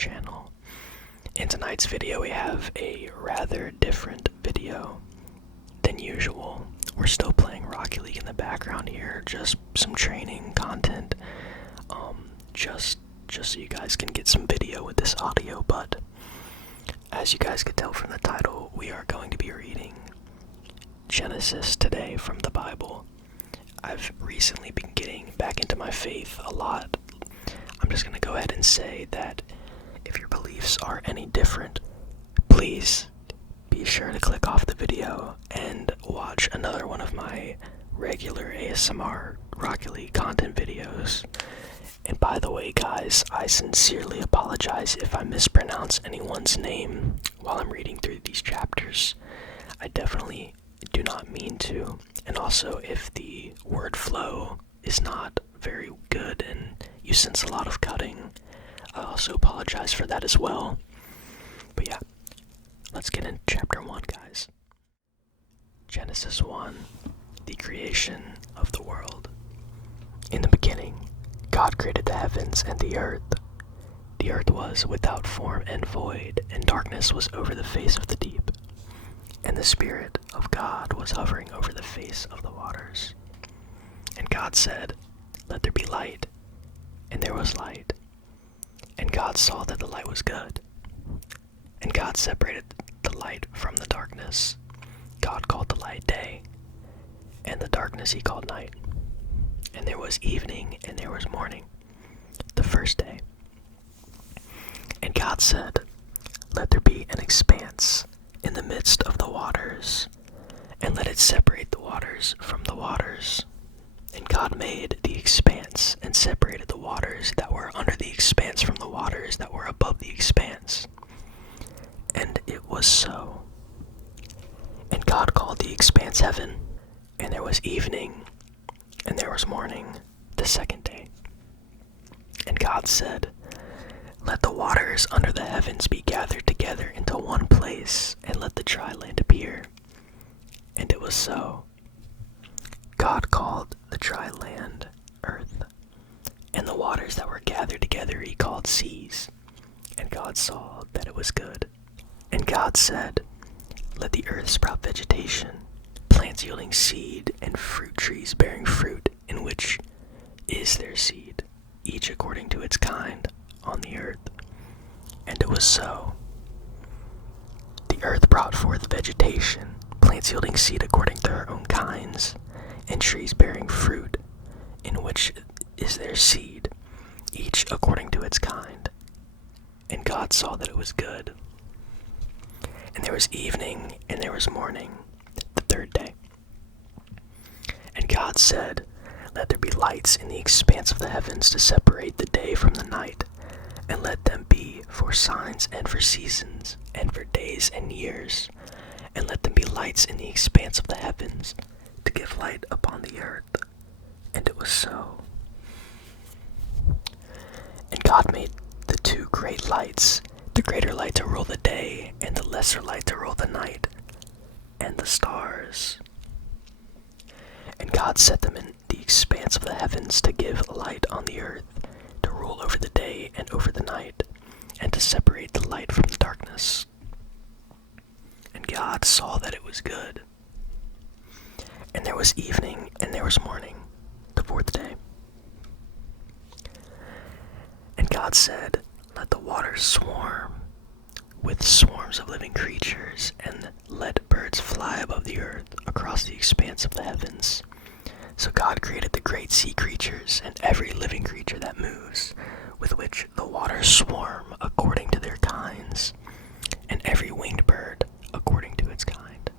channel. In tonight's video we have a rather different video than usual. We're still playing Rocket League in the background here, just some training content, just so you guys can get some video with this audio, but as you guys could tell from the title, we are going to be reading Genesis today from the Bible. I've recently been getting back into my faith a lot. I'm just going to go ahead and say that if your beliefs are any different, please be sure to click off the video and watch another one of my regular ASMR Rocket League content videos. And by the way, guys, I sincerely apologize if I mispronounce anyone's name while I'm reading through these chapters. I definitely do not mean to. And also, if the word flow is not very good and you sense a lot of cutting, I also apologize for that as well. But yeah, let's get into chapter 1, guys. Genesis 1, the creation of the world. In the beginning, God created the heavens and the earth. The earth was without form and void, and darkness was over the face of the deep. And the Spirit of God was hovering over the face of the waters. And God said, "Let there be light." And there was light. And God saw that the light was good. And God separated the light from the darkness. God called the light day, and the darkness he called night. And there was evening, and there was morning, the first day. And God said, "Let there be an expanse in the midst of the waters, and let it separate the waters from the waters." And God made the expanse, and separated the waters that were under the expanse from the waters that were above the expanse. And it was so. And God called the expanse heaven. And there was evening, and there was morning, the second day. And God said, "Let the waters under the heavens be gathered together into one place, and let the dry land appear." And it was so. God called the dry land earth, and the waters that were gathered together he called seas. And God saw that it was good. And God said, "Let the earth sprout vegetation, plants yielding seed, and fruit trees bearing fruit, in which is their seed, each according to its kind, on the earth." And it was so. The earth brought forth vegetation, plants yielding seed according to their own kinds, and trees bearing fruit, in which is their seed, each according to its kind. And God saw that it was good. And there was evening, and there was morning, the third day. And God said, "Let there be lights in the expanse of the heavens to separate the day from the night, and let them be for signs and for seasons, and for days and years, and let them be lights in the expanse of the heavens, to give light upon the earth." And it was so. And God made the two great lights, the greater light to rule the day, and the lesser light to rule the night, and the stars. And God set them in the expanse of the heavens to give light on the earth, to rule over the day and over the night, and to separate the light from the darkness. And God saw that it was good. And there was evening, and there was morning, the fourth day. And God said, "Let the waters swarm with swarms of living creatures, and let birds fly above the earth across the expanse of the heavens." So God created the great sea creatures and every living creature that moves, with which the waters swarm according to their kinds, and every winged bird according to its kind.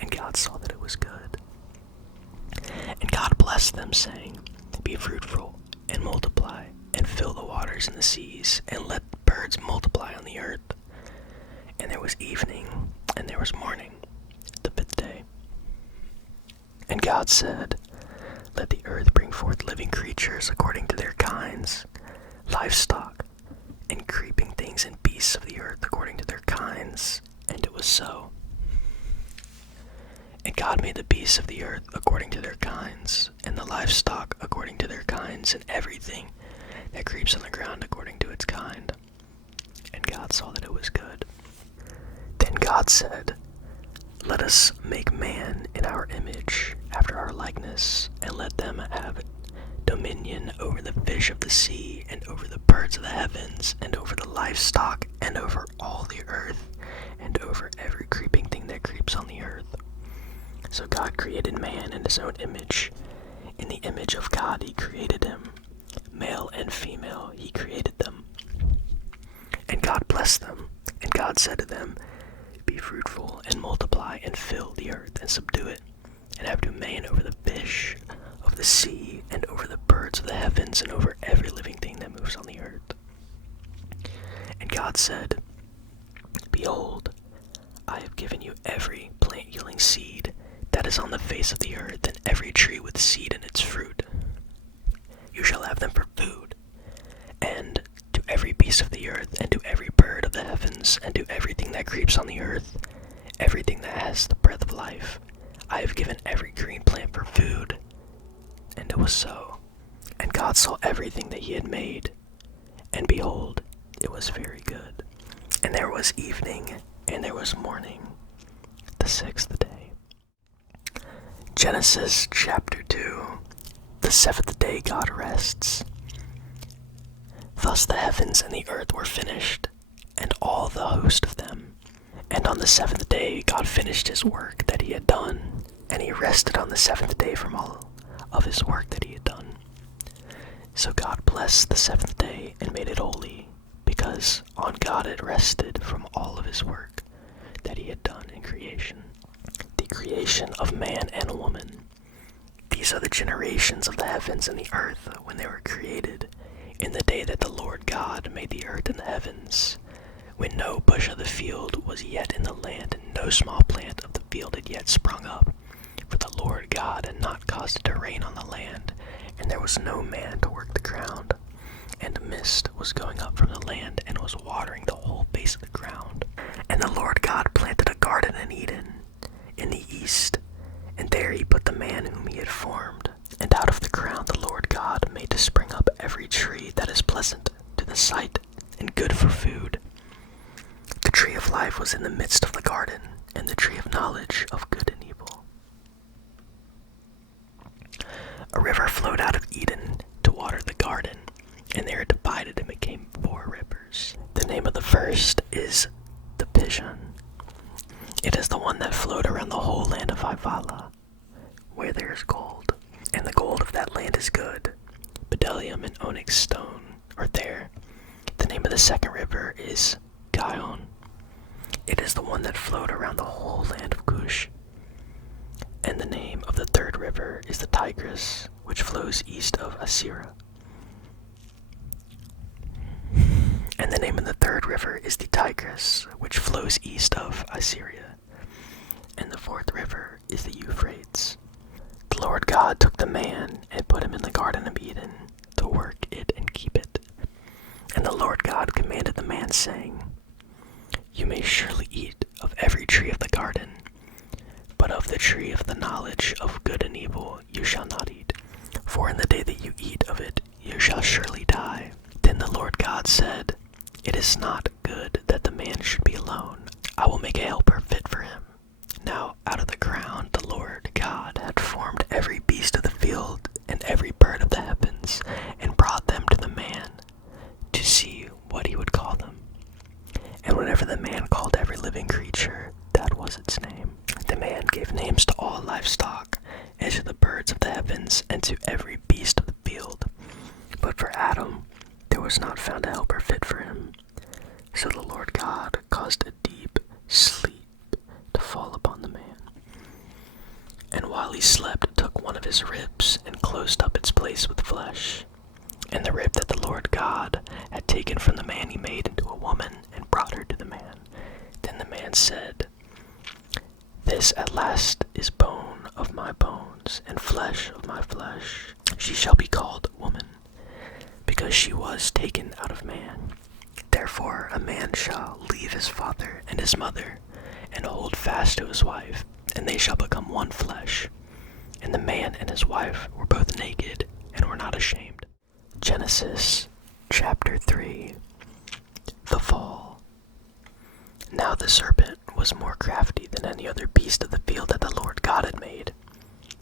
And God saw that it was good. And God blessed them, saying, "Be fruitful, and multiply, and fill the waters in the seas, and let birds multiply on the earth." And there was evening, and there was morning, the fifth day. And God said, "Let the earth bring forth living creatures according to their kinds, livestock, and creeping things and beasts of the earth according to their kinds." And it was so. And God made the beasts of the earth according to their kinds, and the livestock according to their kinds, and everything that creeps on the ground according to its kind. And God saw that it was good. Then God said, "Let us make man in our image, after our likeness, and let them have dominion over the fish of the sea, and over the birds of the heavens, and over the livestock, and over all the earth, and over every creeping thing that creeps on the earth." So God created man in his own image. In the image of God he created him. Male and female he created them. And God blessed them, and God said to them, "Be fruitful and multiply and fill the earth and subdue it, and have dominion over the fish of the sea and over the birds of the heavens and over every living thing that moves on the earth." And God said, "Behold, I have given you every plant yielding seed that is on the face of the earth, and every tree with seed in its fruit. You shall have them for food. And to every beast of the earth, and to every bird of the heavens, and to everything that creeps on the earth, everything that has the breath of life, I have given every green plant for food." And it was so. And God saw everything that he had made, and behold, it was very good. And there was evening, and there was morning, the sixth day. Genesis chapter 2. The seventh day God rests. Thus the heavens and the earth were finished, and all the host of them. And on the seventh day God finished his work that he had done, and he rested on the seventh day from all of his work that he had done. So God blessed the seventh day and made it holy, because on God it rested from all of his work that he had done in creation. The creation of man and woman. These are the generations of the heavens and the earth when they were created, in the day that the Lord God made the earth and the heavens, when no bush of the field was yet in the land, and no small plant of the field had yet sprung up, for the Lord God had not caused it to rain on the land, and there was no man to work the ground. And mist was going up from the land, and was watering the whole face of the ground. And the Lord God planted a garden in Eden, in the east, and there he put the man whom he had formed. And out of the ground the Lord God made to spring up every tree that is pleasant to the sight and good for food. The tree of life was in the midst of the garden, and the tree of knowledge of good and evil. A river flowed out of Eden to water the garden, and there it divided and became 4 rivers. The name of the first is the Pishon. It is the one that flowed around the whole land of Havilah, where there is gold, and the gold of that land is good. Bdellium and onyx stone are there. The name of the second river is Gihon. It is the one that flowed around the whole land of Cush. And the name of the third river is the Tigris, which flows east of Assyria. And the name of the third river is the Tigris, which flows east of Assyria. And the fourth river is the Euphrates. The Lord God took the man and put him in the Garden of Eden to work it and keep it. And the Lord God commanded the man, saying, "You may surely eat of every tree of the garden, but of the tree of the knowledge of good and evil you shall not eat. For in the day that you eat of it, you shall surely die." Then the Lord God said, "It is not good that the man should be alone. I will make a helper fit for him." Now out of the ground the Lord God had formed every beast of the field and every bird of the heavens, and brought them to the man to see what he would call them. And whenever the man called every living creature, that was its name. The man gave names to all livestock, and to the birds of the heavens, and to every beast of the field. But for Adam there was not found a helper fit for him. So the Lord God caused a deep sleep to fall upon the man. And while he slept, took one of his ribs and closed up its place with flesh. And the rib that the Lord God had taken from the man he made into a woman, and brought her to the man. Then the man said, "This at last is bone of my bones, and flesh of my flesh. She shall be called woman, because she was taken out of man. Therefore a man shall leave his father and his mother, and hold fast to his wife, and they shall become one flesh." And the man and his wife were both naked, and were not ashamed. Genesis Chapter 3. The Fall. Now the serpent was more crafty than any other beast of the field that the Lord God had made.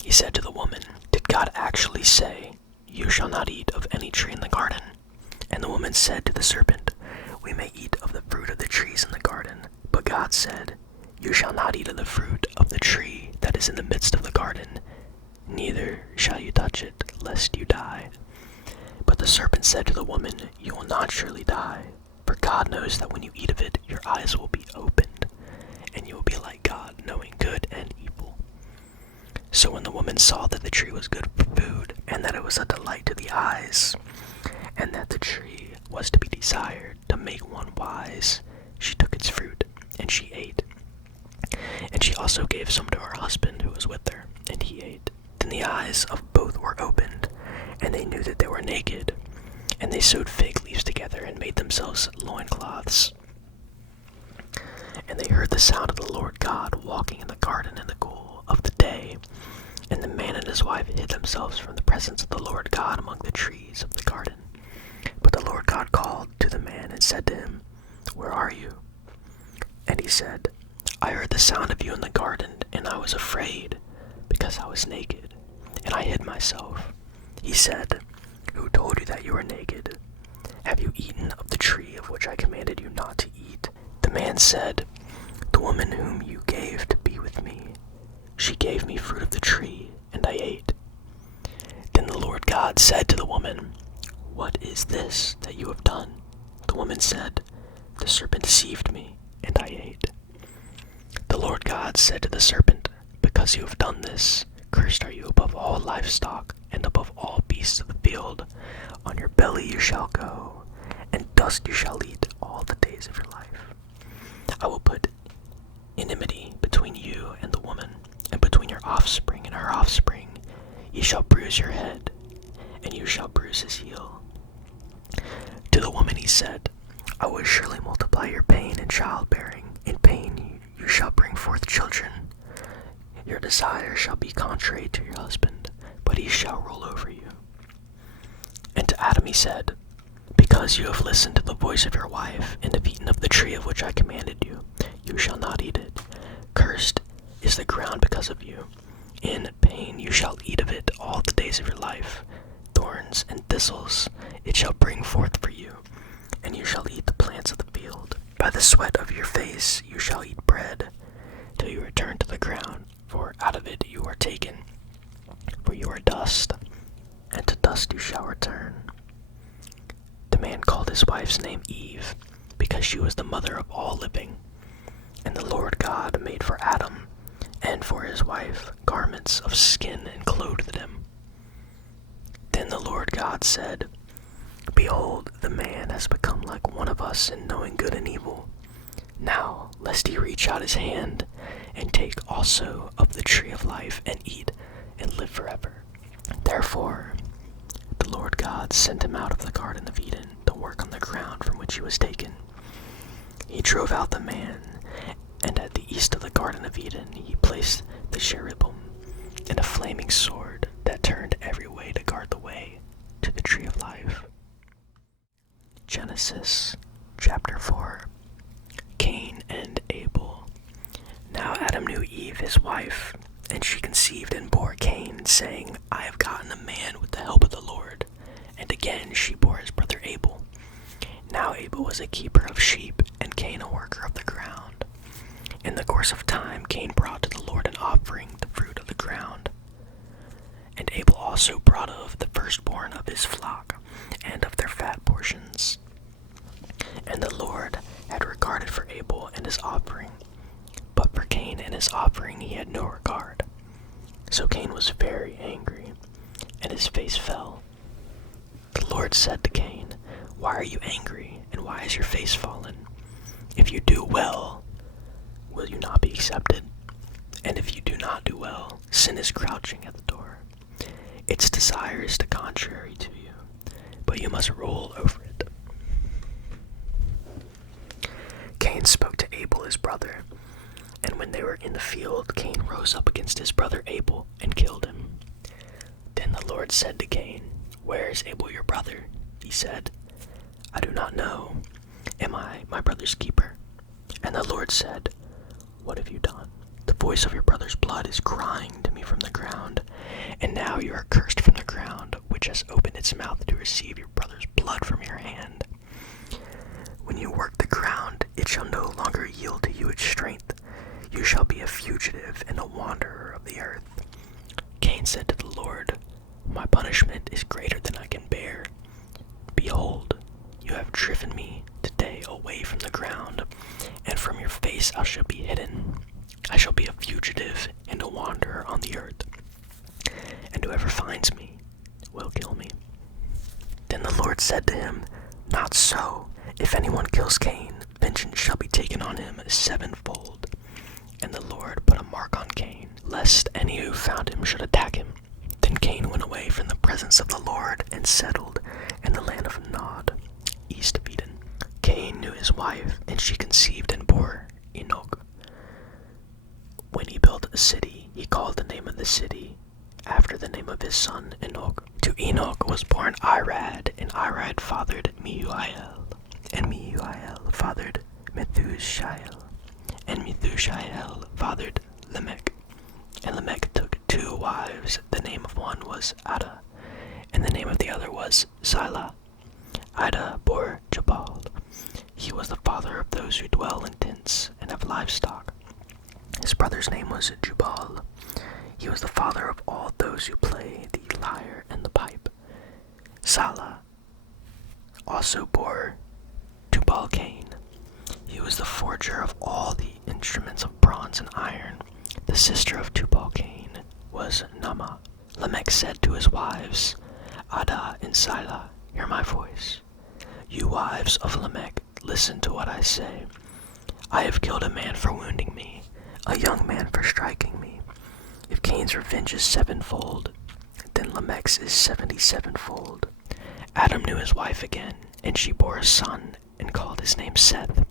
He said to the woman, "Did God actually say, 'You shall not eat of any tree in the garden'?" And the woman said to the serpent, "We may eat of the fruit of the trees in the garden, but God said, 'You shall not eat of the fruit of the tree that is in the midst of the garden, neither shall you touch it, lest you die.' But the serpent said to the woman, 'You will not surely die, for God knows that when you eat of it, your eyes will be opened, and you will be like God, knowing good and evil.' So when the woman saw that the tree was good for food, and that it was a delight to the eyes, and that the tree was to be desired to make one wise, she took its fruit, and she ate. And she also gave some to her husband who was with her, and he ate. Then the eyes of both were opened, and they knew that they were naked, and they sewed fig leaves together and made themselves loincloths. And they heard the sound of the Lord God walking in the garden in the cool of the day, and the man and his wife hid themselves from the presence of the Lord God among the trees of the garden. But the Lord God called to the man and said to him, "Where are you?" And he said, "I heard the sound of you in the garden, and I was afraid, because I was naked, and I hid myself." He said, "Who told you that you were naked? Have you eaten of the tree of which I commanded you not to eat?" The man said, "The woman whom you gave to be with me, she gave me fruit of the tree, and I ate." Then the Lord God said to the woman, "What is this that you have done?" The woman said, "The serpent deceived me, and I ate." The Lord God said to the serpent, "Because you have done this, cursed are you above all livestock, and above all beasts of the field. On your belly you shall go, and dust you shall eat all the days of your life. I will put enmity between you and the woman, and between your offspring and her offspring. He shall bruise your head, and you shall bruise his heel." To the woman he said, "I will surely multiply your pain in childbearing. In pain you shall bring forth children. Your desire shall be contrary to your husband, but he shall rule over you." And to Adam he said, "Because you have listened to the voice of your wife, and have eaten of the tree of which I commanded you, you shall not eat it. Cursed is the ground because of you. In pain you shall eat of it all the days of your life. Thorns and thistles it shall bring forth for you, and you shall eat the plants of the field. By the sweat of your face you shall eat bread, till you return to the ground, for out of it you are taken. For you are dust, and to dust you shall return." The man called his wife's name Eve, because she was the mother of all living. And the Lord God made for Adam, and for his wife, garments of skin, and clothed them. Then the Lord God said, "Behold, the man has become like one of us in knowing good and evil. Now, lest he reach out his hand, and take also of the tree of life, and eat, and live forever." Therefore, the Lord God sent him out of the Garden of Eden to work on the ground from which he was taken. He drove out the man, and at the east of the Garden of Eden he placed the cherubim and a flaming sword that turned every way to guard the way to the tree of life. Genesis chapter 4. Cain and Abel. Now Adam knew Eve his wife, and she conceived and bore Cain, saying, "I have gotten a man with the help of the Lord." And again she bore his brother Abel. Now Abel was a keeper of sheep, and Cain a worker of the ground. In the course of time Cain brought to the Lord an offering, the fruit of the ground. And Abel also brought of the firstborn of his flock, and of their fat portions. And the Lord had regarded for Abel and his offering, but for Cain and his offering he had no regard. So Cain was very angry, and his face fell. The Lord said to Cain, "Why are you angry, and why is your face fallen? If you do well, will you not be accepted? And if you do not do well, sin is crouching at the door. Its desire is the contrary to you, but you must rule over it." Cain spoke to Abel his brother, and when they were in the field, Cain rose up against his brother Abel and killed him. Then the Lord said to Cain, "Where is Abel your brother?" He said, I do not know. Am I my brother's keeper? And the Lord said, What have you done? The voice of your brother's blood is crying to me from the ground, and now you are cursed from the ground, which has opened its mouth to receive your brother's blood from your hand. When you work the ground, it shall no longer yield to you its strength. You shall be a fugitive and a wanderer of the earth. Cain said to the Lord, My punishment is greater than I can bear. Behold, you have driven me today away from the ground, and from your face I shall be hidden. I shall be a fugitive and a wanderer on the earth, and whoever finds me will kill me. Then the Lord said to him, Not so. If anyone kills Cain, vengeance shall be taken on him sevenfold. And the Lord put a mark on Cain, lest any who found him should attack him. Then Cain went away from the presence of the Lord and settled in the land of Nod, east of Eden. Cain knew his wife, and she conceived and bore Enoch. When he built a city, he called the name of the city after the name of his son Enoch. To Enoch was born Irad, and Irad fathered Meuiel, and Meuiel fathered Methushael, and Methushael fathered Lamech. And Lamech took 2 wives. The name of one was Ada, and the name of the other was Zillah. Ada bore Jabal. He was the father of those who dwell in tents and have livestock. His brother's name was Jubal. He was the father of all those who play the lyre and the pipe. Salah also bore Tubal-Cain. He was the forger of all the instruments of bronze and iron. The sister of Tubal-Cain was Naamah. Lamech said to his wives, Ada and Zillah, hear my voice. You wives of Lamech, listen to what I say. I have killed a man for wounding me, a young man for striking me. If Cain's revenge is sevenfold, then Lamech's is 77-fold. Adam knew his wife again, and she bore a son and called his name Seth.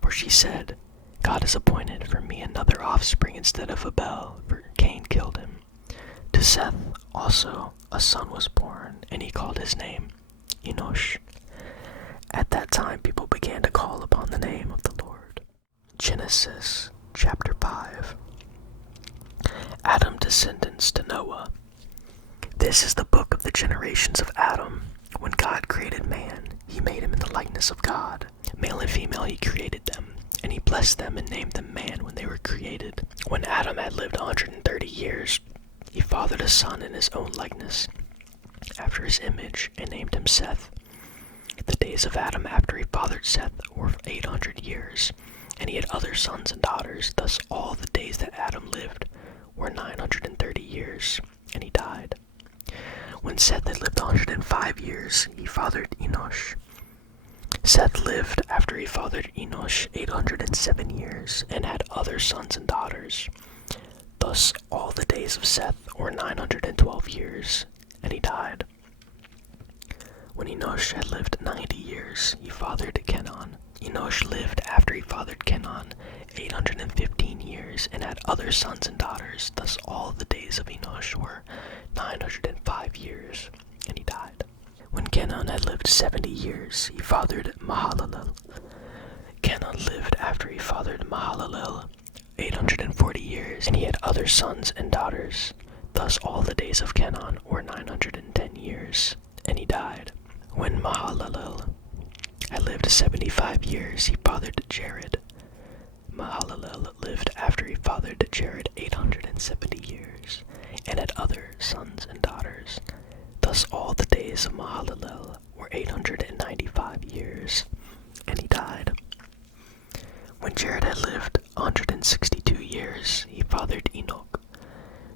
For she said, God has appointed for me another offspring instead of Abel, for Cain killed him. To Seth also a son was born, and he called his name Enosh. At that time people began to call upon the name of the Lord. Genesis chapter 5. Adam's descendants to Noah. This is the book of the generations of Adam. When God created man, he made him in the likeness of God. Male and female he created them, and he blessed them and named them man when they were created. When Adam had lived 130 years, he fathered a son in his own likeness, after his image, and named him Seth. The days of Adam after he fathered Seth were 800 years, and he had other sons and daughters. Thus all the days that Adam lived were 930 years, and he died. When Seth had lived 105 years, he fathered Enosh. Seth lived after he fathered Enosh 807 years, and had other sons and daughters. Thus all the days of Seth were 912 years, and he died. When Enosh had lived 90 years, he fathered Kenan. Enosh lived after he fathered Kenan 815 years, and had other sons and daughters. Thus all the days of Enosh were 905 years, and he died. When Kenan had lived 70 years, he fathered Mahalalel. Kenan lived after he fathered Mahalalel 840 years, and he had other sons and daughters. Thus all the days of Kenan were 910 years, and he died. When Mahalalel had lived 75 years, he fathered Jared. Mahalalel lived after he fathered Jared 870 years, and had other sons and daughters. Thus all the days of Mahalalel were 895 years, and he died. When Jared had lived 162 years, he fathered Enoch.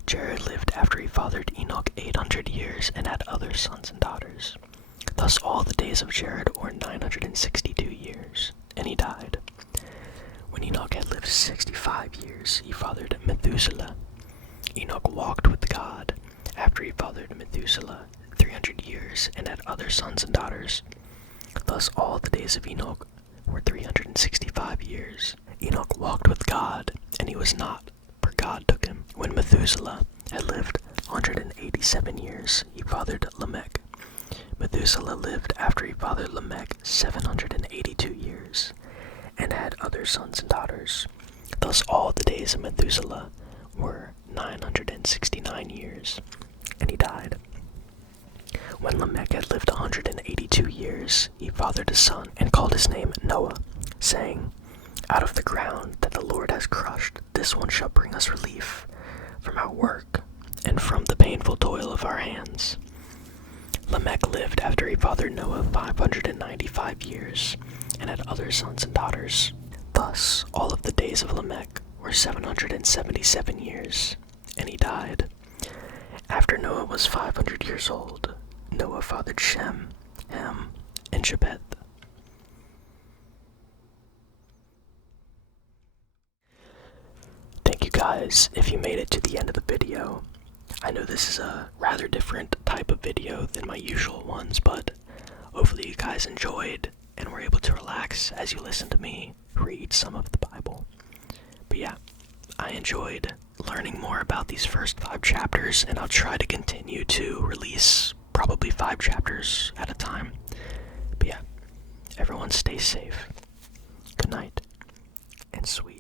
Jared lived after he fathered Enoch 800 years, and had other sons and daughters. Thus all the days of Jared were 962 years, and he died. When Enoch had lived 65 years, he fathered Methuselah. Enoch walked with God after he fathered Methuselah 300 years, and had other sons and daughters. Thus all the days of Enoch were 365 years. Enoch walked with God, and he was not, for God took him. When Methuselah had lived 187 years, he fathered Lamech. Methuselah lived after he fathered Lamech 782 years, and had other sons and daughters. Thus all the days of Methuselah were 969 years, and he died. When Lamech had lived 182 years, he fathered a son, and called his name Noah, saying, "Out of the ground that the Lord has crushed, this one shall bring us relief from our work, and from the painful toil of our hands." Lamech lived after he fathered Noah 595 years, and had other sons and daughters. Thus all of the days of Lamech were 777 years, and he died. After Noah was 500 years old, Noah fathered Shem, Ham, and Japheth. Thank you guys if you made it to the end of the video. I know this is a rather different type of video than my usual ones, but hopefully you guys enjoyed and were able to relax as you listened to me read some of the Bible. But yeah, I enjoyed learning more about these first 5 chapters, and I'll try to continue to release probably 5 chapters at a time. But yeah, everyone stay safe. Good night, and sweet